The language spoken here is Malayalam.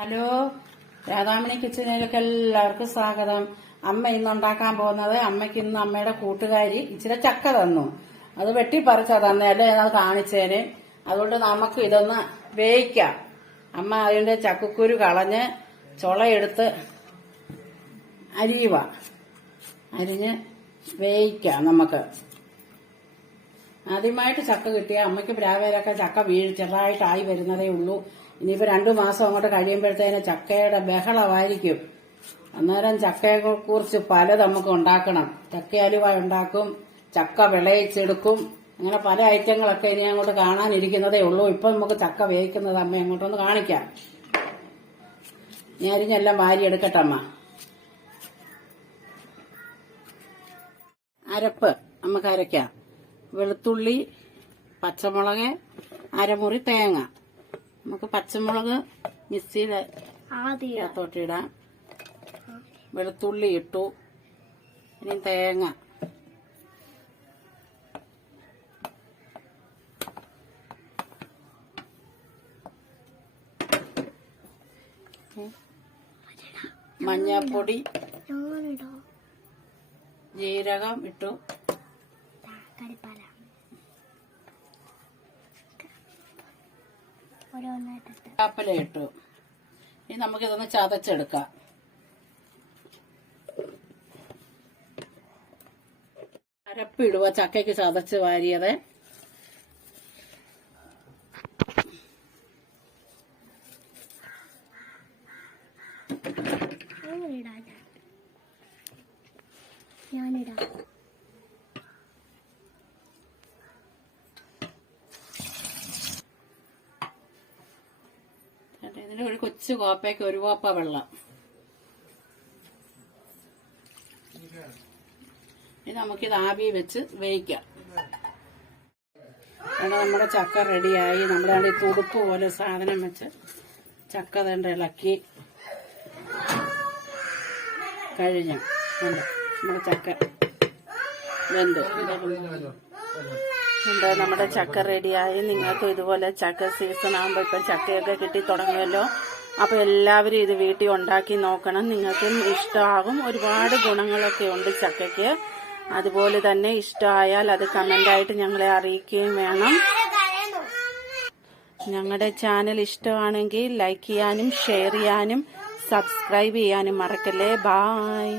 ഹലോ, രാധാമണി കിച്ചണിലേക്ക് എല്ലാവർക്കും സ്വാഗതം. അമ്മ ഇന്ന് ഉണ്ടാക്കാൻ പോകുന്നത്, അമ്മയ്ക്ക് ഇന്ന് അമ്മയുടെ കൂട്ടുകാരി ഇച്ചിരി ചക്ക തന്നു. അത് വെട്ടിപ്പറിച്ചാ തന്നെ, അല്ലേ അത് കാണിച്ചേന്. അതുകൊണ്ട് നമുക്ക് ഇതൊന്ന് വേവിക്കാം. അമ്മ അതിന്റെ ചക്കക്കുരു കളഞ്ഞ് ചുളയെടുത്ത് അരിഞ്ഞ് വേവിക്കാം. നമുക്ക് ആദ്യമായിട്ട് ചക്ക കിട്ടിയ അമ്മയ്ക്ക് പ്രാവേലൊക്കെ ചക്ക ചെറുതായിട്ടായി വരുന്നതേ ഉള്ളൂ. ഇനിയിപ്പോ 2 മാസം അങ്ങോട്ട് കഴിയുമ്പോഴത്തേന് ചക്കയുടെ ബഹളമായിരിക്കും. അന്നേരം ചക്കയെ കുറിച്ച് പലത് നമുക്ക് ഉണ്ടാക്കണം. ചക്ക അലുവ ഉണ്ടാക്കും, ചക്ക വിളയിച്ചെടുക്കും, അങ്ങനെ പല ഐറ്റങ്ങളൊക്കെ ഇനി അങ്ങോട്ട് കാണാനിരിക്കുന്നതേ ഉള്ളൂ. ഇപ്പൊ നമുക്ക് ചക്ക വേവിക്കുന്നത് അമ്മ അങ്ങോട്ടൊന്ന് കാണിക്കാം. ഞാൻ അരിഞ്ഞെല്ലാം വാരി എടുക്കട്ടെ അമ്മ. അരപ്പ് നമുക്ക് അരയ്ക്കാം. വെളുത്തുള്ളി, പച്ചമുളക്, അരമുറി തേങ്ങ. നമുക്ക് പച്ചമുളക് മിക്സിയിലകത്തോട്ടിടാം. വെളുത്തുള്ളി ഇട്ടു, ഇനി തേങ്ങ. മഞ്ഞപ്പൊടി, ജീരകം ഇട്ടു, കപ്പല ഇട്ടു. ഇനി നമുക്കിതൊന്ന് ചതച്ചെടുക്കാം. അരപ്പിടുക ചക്കയ്ക്ക് ചതച്ച് വാരിയത്. ഇതിന് ഒരു കൊച്ചു കോപ്പയ്ക്ക് 1 കോപ്പ വെള്ളം. ഇനി നമുക്കിത് ആവി വെച്ച് വേവിക്കാം. നമ്മുടെ ചക്ക റെഡിയായി. നമ്മുടെ തുടുപ്പ് പോലെ സാധനം വെച്ച് ചക്ക തന്നെ ഇളക്കി കഴിഞ്ഞു. നമ്മുടെ ചക്ക വെന്തു. നമ്മുടെ ചക്ക റെഡിയായി. നിങ്ങൾക്ക് ഇതുപോലെ ചക്ക സീസൺ ആകുമ്പോൾ ഇപ്പം ചക്കയൊക്കെ കിട്ടി തുടങ്ങുമല്ലോ. അപ്പൊ എല്ലാവരും ഇത് വീട്ടിൽ ഉണ്ടാക്കി നോക്കണം. നിങ്ങൾക്കും ഇഷ്ടമാകും. ഒരുപാട് ഗുണങ്ങളൊക്കെ ഉണ്ട് ചക്കയ്ക്ക്. അതുപോലെ തന്നെ ഇഷ്ടമായാൽ അത് കമന്റായിട്ട് ഞങ്ങളെ അറിയിക്കുകയും വേണം. ഞങ്ങളുടെ ചാനൽ ഇഷ്ടമാണെങ്കിൽ ലൈക്ക് ചെയ്യാനും ഷെയർ ചെയ്യാനും സബ്സ്ക്രൈബ് ചെയ്യാനും മറക്കല്ലേ. ബായ്.